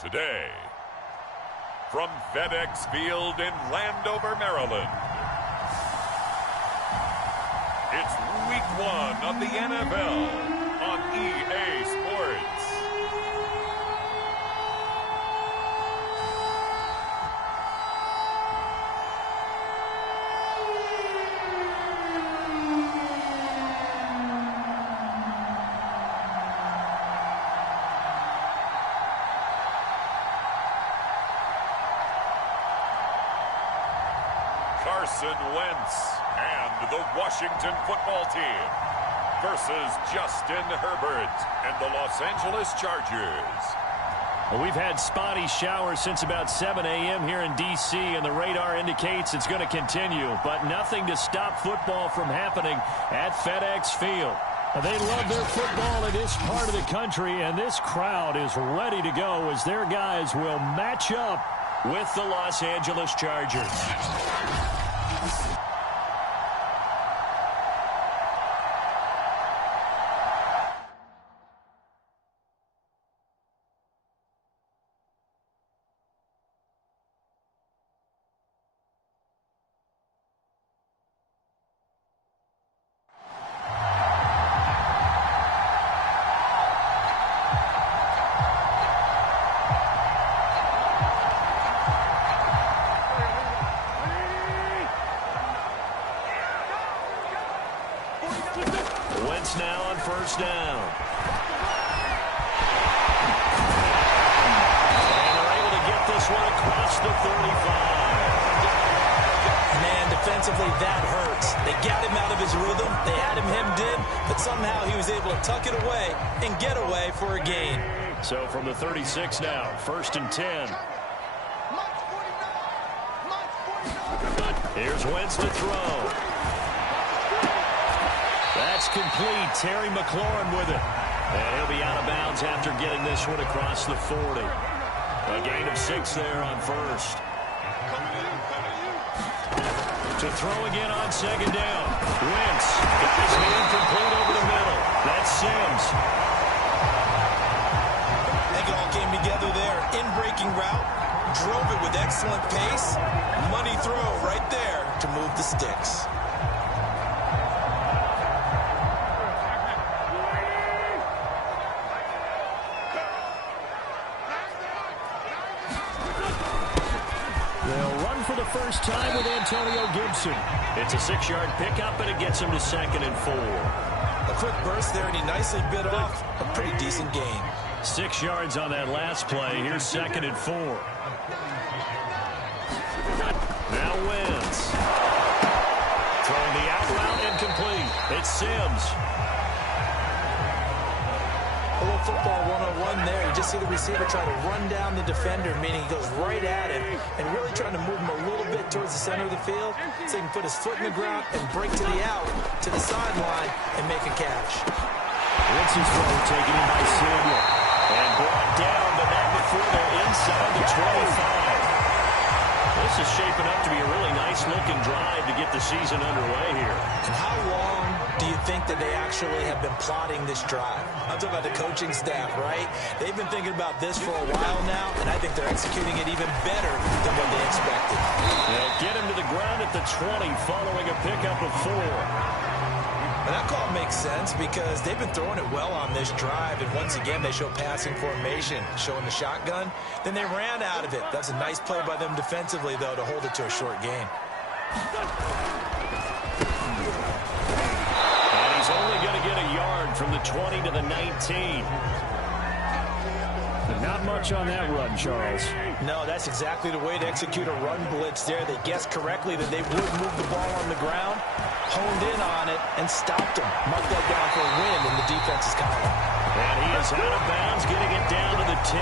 Today, from FedEx Field in Landover, Maryland, it's Week 1 of the NFL on EA Sports. Carson Wentz and the Washington football team versus Justin Herbert and the Los Angeles Chargers. Well, we've had spotty showers since about 7 a.m. here in D.C., and the radar indicates it's going to continue, but nothing to stop football from happening at FedEx Field. They love their football in this part of the country, and this crowd is ready to go as their guys will match up with the Los Angeles Chargers. Wentz now on first down. And they're able to get this one across the 35. Man, defensively, that hurts. They got him out of his rhythm. They had him hemmed in, but somehow he was able to tuck it away and get away for a gain. So from the 36 now, 1st and 10. Here's Wentz to throw. That's complete. Terry McLaurin with it. And he'll be out of bounds after getting this one across the 40. A gain of 6 there on first. To throw again on second down. Wentz got his hand complete over the middle. That's Sims. I think it all came together there. In-breaking route. Drove it with excellent pace. Money throw right there to move the sticks. They'll run for the first time with Antonio Gibson. It's a 6-yard pickup, and it gets him to 2nd and 4. A quick burst there, and he nicely bit off a pretty decent gain. 6 yards on that last play. Here's 2nd and 4. Now Wentz. Throwing the out route incomplete. It's Sims. A little football 101 there. You just see the receiver try to run down the defender, meaning he goes right at him and really trying to move him a little bit towards the center of the field so he can put his foot in the ground and break to the out, to the sideline, and make a catch. Wentz's throw taken in by Samuel. And brought down, but not before they're inside the 25. This is shaping up to be a really nice-looking drive to get the season underway here. And how long do you think that they actually have been plotting this drive? I'm talking about the coaching staff, right? They've been thinking about this for a while now, and I think they're executing it even better than what they expected. They'll get him to the ground at the 20 following a pickup of 4. And that call makes sense because they've been throwing it well on this drive, and once again they show passing formation, showing the shotgun. Then they ran out of it. That's a nice play by them defensively, though, to hold it to a short gain. And he's only going to get a yard from the 20 to the 19. Not much on that run, Charles. No, that's exactly the way to execute a run blitz there. They guessed correctly that they would move the ball on the ground, honed in on it, and stopped him. Marked that down for a win in the defense's column. And he is out of bounds, getting it down to the 10.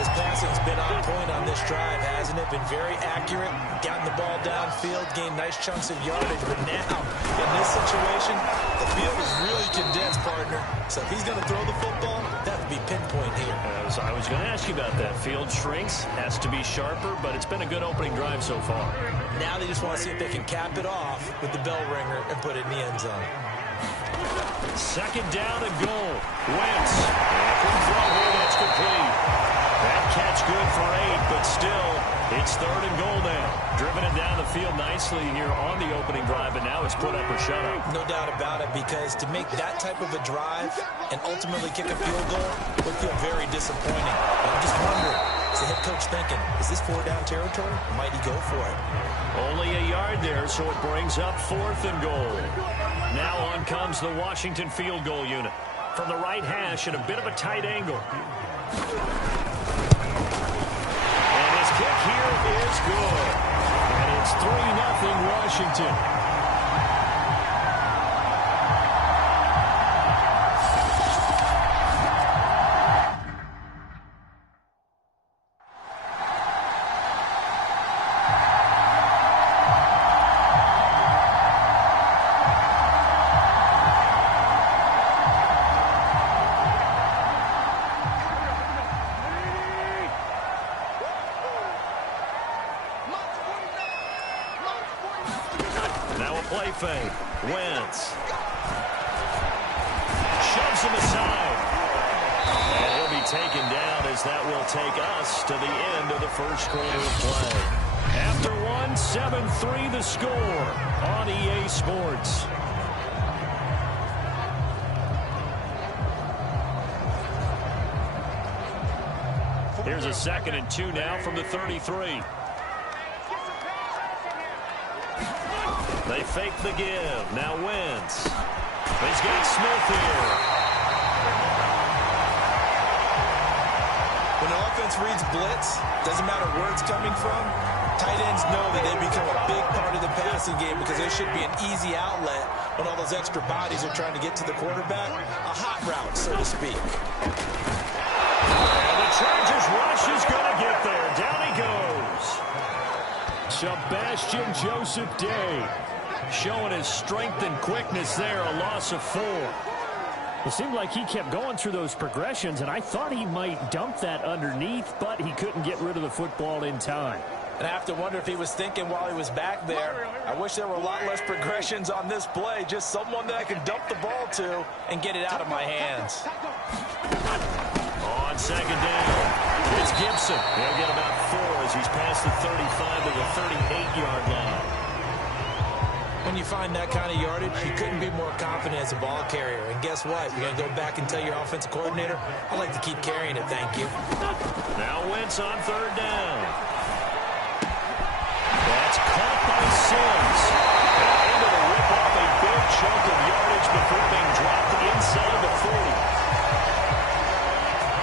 His passing's been on point on this drive, hasn't it? Been very accurate, gotten the ball downfield, gained nice chunks of yardage. But now, in this situation, the field is really condensed, partner. So if he's going to throw the football, that would be pinpoint here. As I was going to ask you about that. Field shrinks, has to be sharper, but it's been a good opening drive so far. Now they just want to see if they can cap it off with the bell ringer and put it in the end zone. Second down and goal. Wentz. Quick throw here. That's complete. That catch good for 8, but still, it's third and goal now. Driven it down the field nicely here on the opening drive, and now it's put up or shut up. No doubt about it, because to make that type of a drive and ultimately kick a field goal would feel very disappointing. But I'm just wondering, is the head coach thinking, is this 4-down territory, or might he go for it? Only a yard there, so it brings up fourth and goal. Now on comes the Washington field goal unit. From the right hash at a bit of a tight angle. And his kick here is good. And it's 3-0 Washington. Play fake. Wentz. Shoves him aside. And he'll be taken down as that will take us to the end of the first quarter of play. After one, 7-3 the score on EA Sports. Here's a 2nd and 2 now from the 33. They fake the give. Now Wentz. He's got Smith here. When the offense reads blitz, doesn't matter where it's coming from, tight ends know that they become a big part of the passing game because there should be an easy outlet when all those extra bodies are trying to get to the quarterback. A hot route, so to speak. And the Chargers rush is going to get there. Down he goes. Sebastian Joseph Day. Showing his strength and quickness there, a loss of 4. It seemed like he kept going through those progressions, and I thought he might dump that underneath, but he couldn't get rid of the football in time. And I have to wonder if he was thinking while he was back there, I wish there were a lot less progressions on this play, just someone that I could dump the ball to and get it out of my hands. On second down, it's Gibson. He'll get about 4 as he's past the 35 to the 38-yard line. When you find that kind of yardage, you couldn't be more confident as a ball carrier. And guess what? You're going to go back and tell your offensive coordinator, I'd like to keep carrying it, thank you. Now Wentz on third down. That's caught by Sims. Able to rip off a big chunk of yardage before being dropped inside the 40.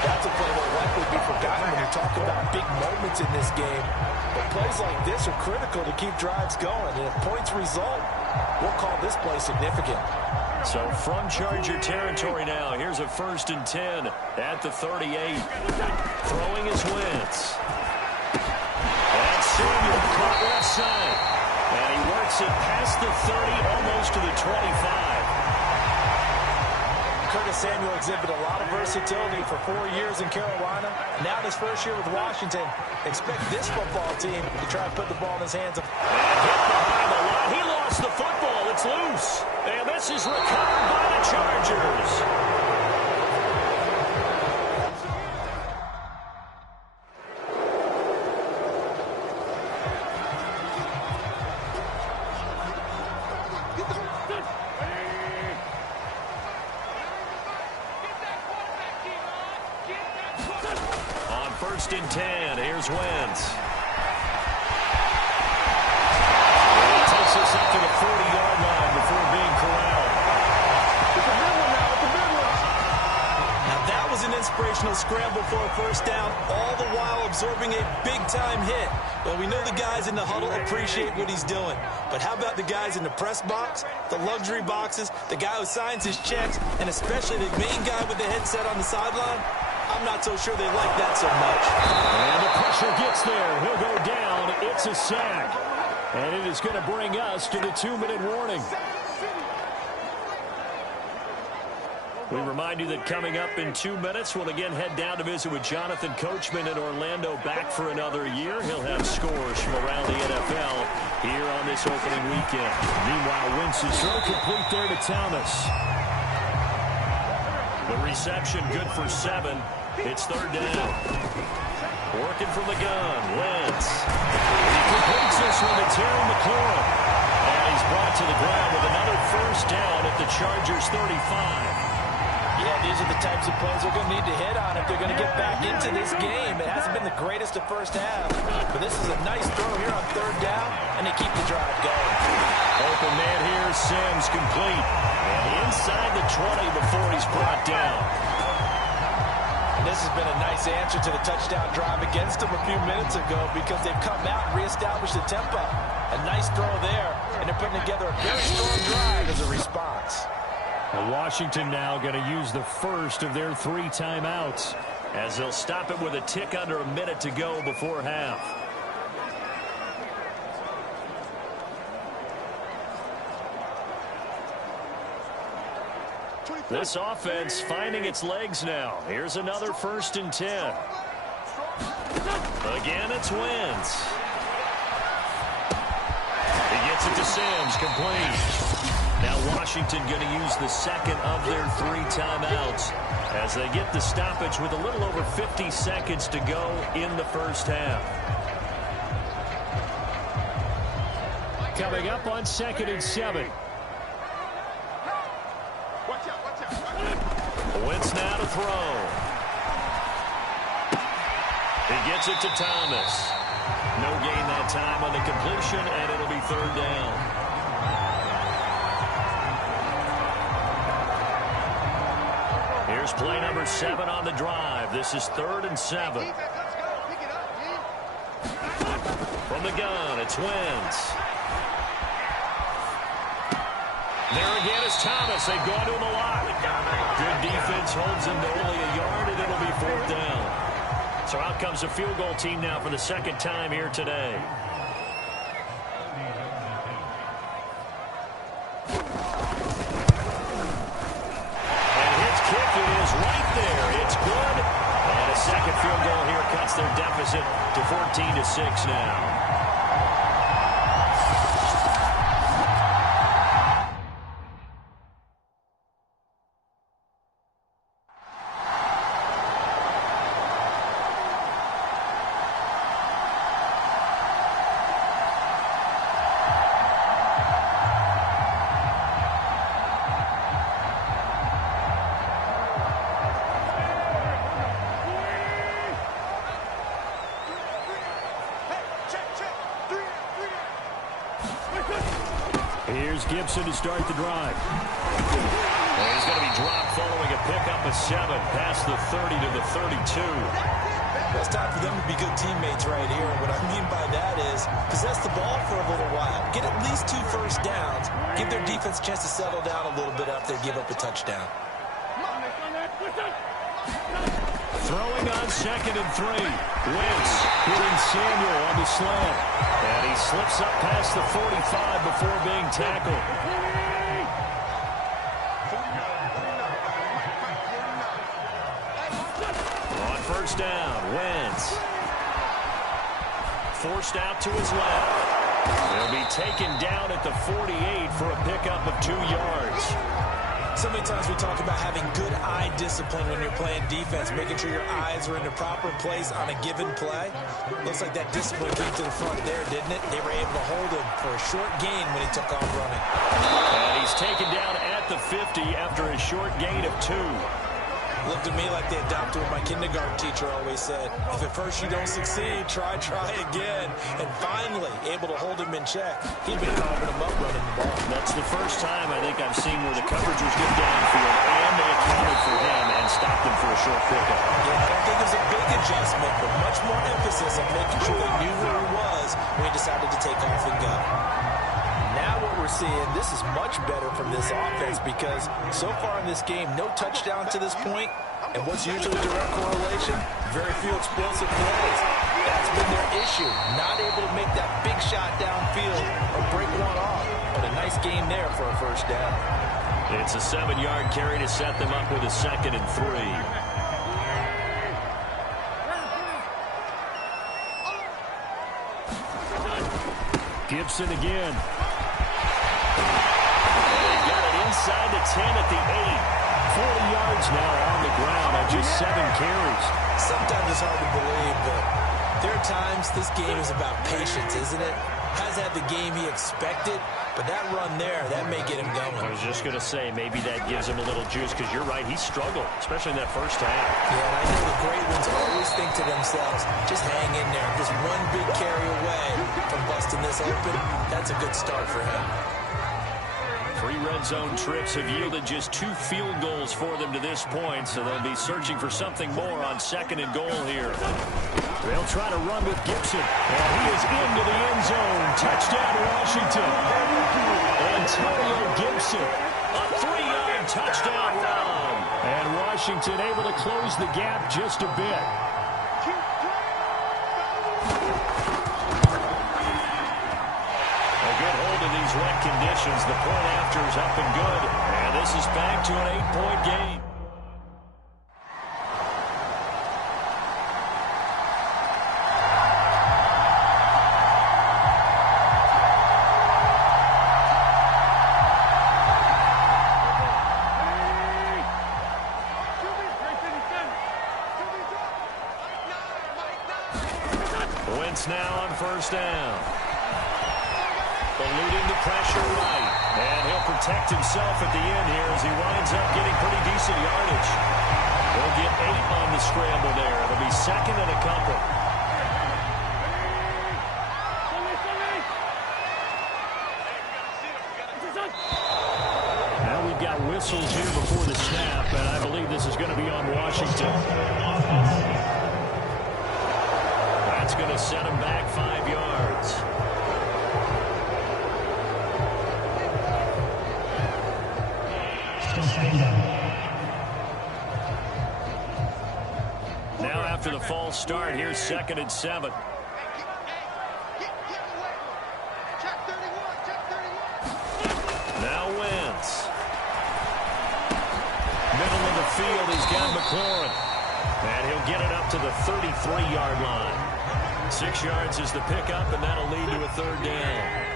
That's a play that will likely be forgotten when you talk about big moments in this game. But plays like this are critical to keep drives going. And if points result, we'll call this play significant. So from Charger territory now, here's a 1st and 10 at the 38. Throwing his Wentz. And Samuel caught left side. And he works it past the 30, almost to the 25. Curtis Samuel exhibited a lot of versatility for 4 years in Carolina. Now in his first year with Washington, expect this football team to try and put the ball in his hands. And hit behind the line. He lost the football. It's loose. And this is recovered by the Chargers. On 1st and 10, here's Wentz. And he takes us up to the 40-yard line before being corralled. It's a big one now. It's a big one. Now that was an inspirational scramble for a first down, all the while absorbing a big-time hit. Well, we know the guys in the huddle appreciate what he's doing. But how about the guys in the press box, the luxury boxes, the guy who signs his checks, and especially the main guy with the headset on the sideline? I'm not so sure they like that so much. And the pressure gets there. He'll go down. It's a sack. And it is going to bring us to the 2-minute warning. We remind you that coming up in 2 minutes, we'll again head down to visit with Jonathan Coachman in Orlando, back for another year. He'll have scores from around the NFL here on this opening weekend. Meanwhile, Wentz's throw complete there to Thomas. reception, good for 7. It's third down. Working from the gun, Wentz. He completes this one to Terry McLaurin. And he's brought to the ground with another first down at the Chargers' 35. Yeah, these are the types of plays they're going to need to hit on if they're going to get back into this game. It hasn't been the greatest of first half, but this is a nice throw here on third down, and they keep the drive going. Open man here, Sims complete. And inside the 20 before he's brought down. And this has been a nice answer to the touchdown drive against them a few minutes ago because they've come out and reestablished the tempo. A nice throw there, and they're putting together a very strong drive as a response. Washington now going to use the first of their 3 timeouts as they'll stop it with a tick under a minute to go before half. This offense finding its legs now. Here's another 1st and 10. Again, it's Wentz. He gets it to Sims, complete. Now Washington going to use the second of their 3 timeouts as they get the stoppage with a little over 50 seconds to go in the first half. Coming up on 2nd and 7. Wentz now to throw. He gets it to Thomas. No gain that time on the completion, and it'll be third down. Here's play number 7 on the drive. This is 3rd and 7. From the gun, it's Wentz. There again is Thomas. They've gone to him a lot. Good defense holds him to only a yard, and it'll be 4th down. So out comes the field goal team now for the 2nd time here today. Second field goal here cuts their deficit to 14-6 now. Here's Gibson to start the drive. And he's going to be dropped following a pickup of 7 past the 30 to the 32. Well, it's time for them to be good teammates right here. What I mean by that is possess the ball for a little while. Get at least 2 first downs. Give their defense a chance to settle down a little bit after they give up a touchdown. Throwing on 2nd and 3. Wentz hitting Samuel on the slant. And he slips up past the 45 before being tackled. On first down, Wentz. Forced out to his left. He'll be taken down at the 48 for a pickup of 2 yards. So many times we talk about having good eye discipline when you're playing defense, making sure your eyes are in the proper place on a given play. Looks like that discipline came to the front there, didn't it? They were able to hold him for a short gain when he took off running. And he's taken down at the 50 after a short gain of 2. Looked to me like they adopted what my kindergarten teacher always said. If at first you don't succeed, try again. And finally, able to hold him in check. He'd been carving him up running the ball. That's the first time I think I've seen where the coverage was good downfield and they accounted for him and stopped him for a short pickup. Yeah, I don't think it was a big adjustment, but much more emphasis on making sure they knew where he was when he decided to take off and go. Now what we're seeing, this is much better from this offense because so far in this game, no touchdown to this point, and what's usually a direct correlation, very few explosive plays. That's been their issue, not able to make that big shot downfield or break one off, but a nice game there for a first down. It's a 7-yard carry to set them up with a 2nd and 3. Gibson again. They got it inside the 10 at the 8. 40 yards now on the just 7 carries. Sometimes it's hard to believe, but there are times this game is about patience, isn't it? Hasn't had the game he expected, but that run there, that may get him going. I was just going to say, maybe that gives him a little juice, because you're right, he struggled, especially in that first half. Yeah, and I know the great ones always think to themselves, just hang in there. Just one big carry away from busting this open. That's a good start for him. 3 red zone trips have yielded just 2 field goals for them to this point, so they'll be searching for something more on 2nd and goal here. They'll try to run with Gibson, and he is into the end zone. Touchdown, Washington. Antonio Gibson, a 3-yard touchdown run. And Washington able to close the gap just a bit. A good hold of these wet conditions. The point after is up and good. And this is back to an 8-point game. Now on first down. Eluding the pressure right. And he'll protect himself at the end here as he winds up getting pretty decent yardage. He'll get 8 on the scramble there. It'll be 2nd and a couple. Now we've got whistles here before the snap, and I believe this is going to be on Washington. That's going to set him back 5 yards. Now after the false start, here's 2nd and 7. Now Wentz. Middle of the field, he's got McLaurin. And he'll get it up to the 33-yard line. 6 yards is the pickup, and that'll lead to a 3rd down.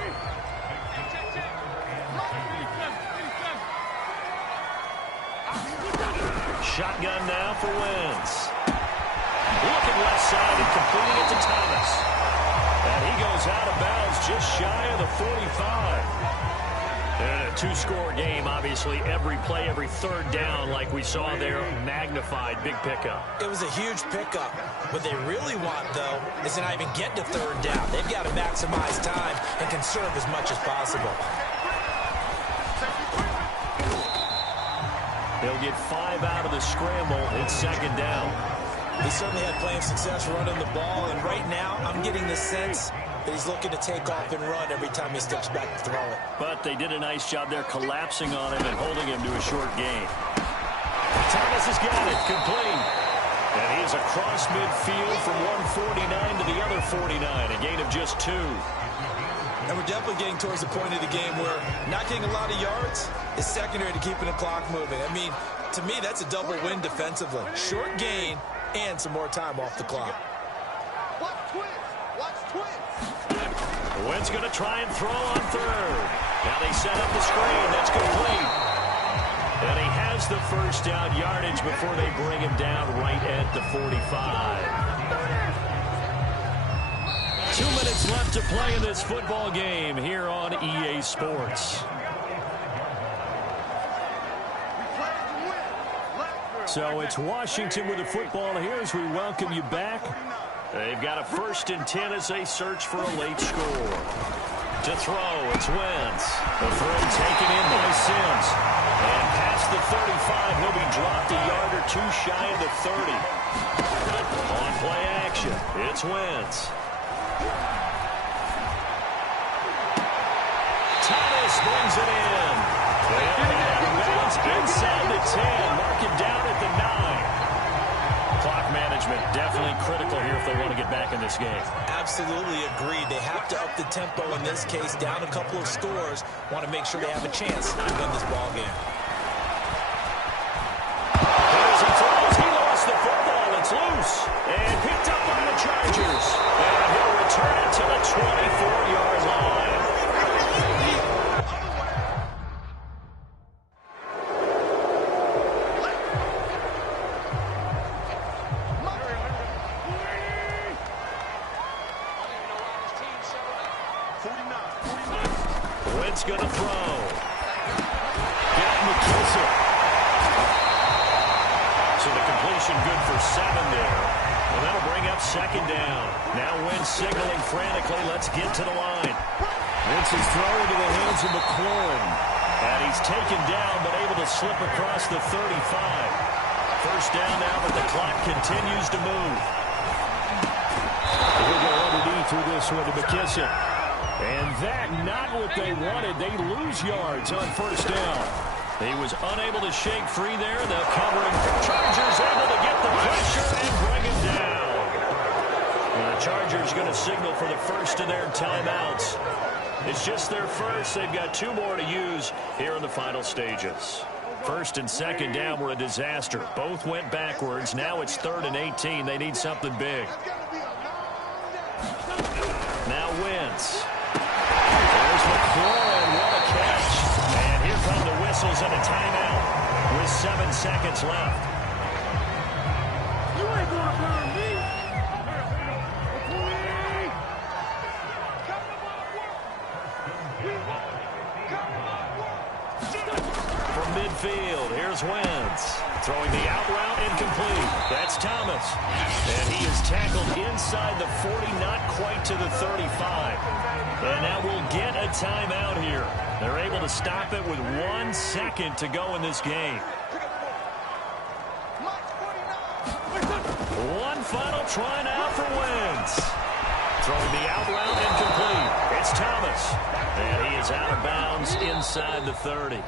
Shotgun now for Wentz. Looking left side and completing it to Thomas. And he goes out of bounds just shy of the 45. And a 2-score game, obviously, every play, every 3rd down, like we saw there, magnified, big pickup. It was a huge pickup. What they really want, though, is to not even get to 3rd down. They've got to maximize time and conserve as much as possible. They'll get 5 out of the scramble. It's 2nd down. He certainly had plenty of success running the ball, and right now I'm getting the sense that he's looking to take off and run every time he steps back to throw it. But they did a nice job there collapsing on him and holding him to a short gain. Thomas has got it, complete. And he is across midfield from 149 to the other 49, a gain of just 2. And we're definitely getting towards the point of the game where not getting a lot of yards is secondary to keeping the clock moving. I mean, to me, that's a double win defensively. Short gain and some more time off the clock. Watch twins. Watch twins. Wentz going to try and throw on 3rd. Now they set up the screen. That's complete. And he has the first down yardage before they bring him down right at the 45. 2 minutes left to play in this football game here on EA Sports. So it's Washington with the football here as we welcome you back. They've got a 1st and 10 as they search for a late score. To throw, it's Wentz. The throw taken in by Sims. And past the 35, he'll be dropped a yard or 2 shy of the 30. On play action, it's Wentz. Thomas brings it in. And bounce inside the 10. Mark it down at the 9. Clock management definitely critical here if they want to get back in this game. Absolutely agreed. They have to up the tempo in this case, down a couple of scores. Want to make sure they have a chance to win this ball game. As he throws, he lost the football. It's loose and picked up by the Chargers. And he'll return it to the 24-yard line. So the completion good for 7 there. And that'll bring up second down. Now Wentz signaling frantically, let's get to the line. Wentz is thrown into the hands of McLaurin. And he's taken down, but able to slip across the 35. First down now, but the clock continues to move. He'll go underneath with this one to McKissick. And that, not what they wanted. They lose yards on first down. He was unable to shake free there. The covering Chargers able to get the pressure and bring him down. And the Chargers going to signal for the first of their timeouts. It's just their first. They've got 2 more to use here in the final stages. First and second down were a disaster. Both went backwards. Now it's 3rd and 18. They need something big. Now Wentz. There's McLaurin. What a catch. And here come the whistles and a timeout with 7 seconds left. You ain't gonna burn me. From midfield, here's Wentz. Throwing the out route incomplete. That's Thomas. And he is tackled inside the 40, not quite to the 35. And now we'll get a timeout here. They're able to stop it with 1 second to go in this game. One final try now for Wentz. Throwing the out route incomplete. It's Thomas. And he is out of bounds inside the 30.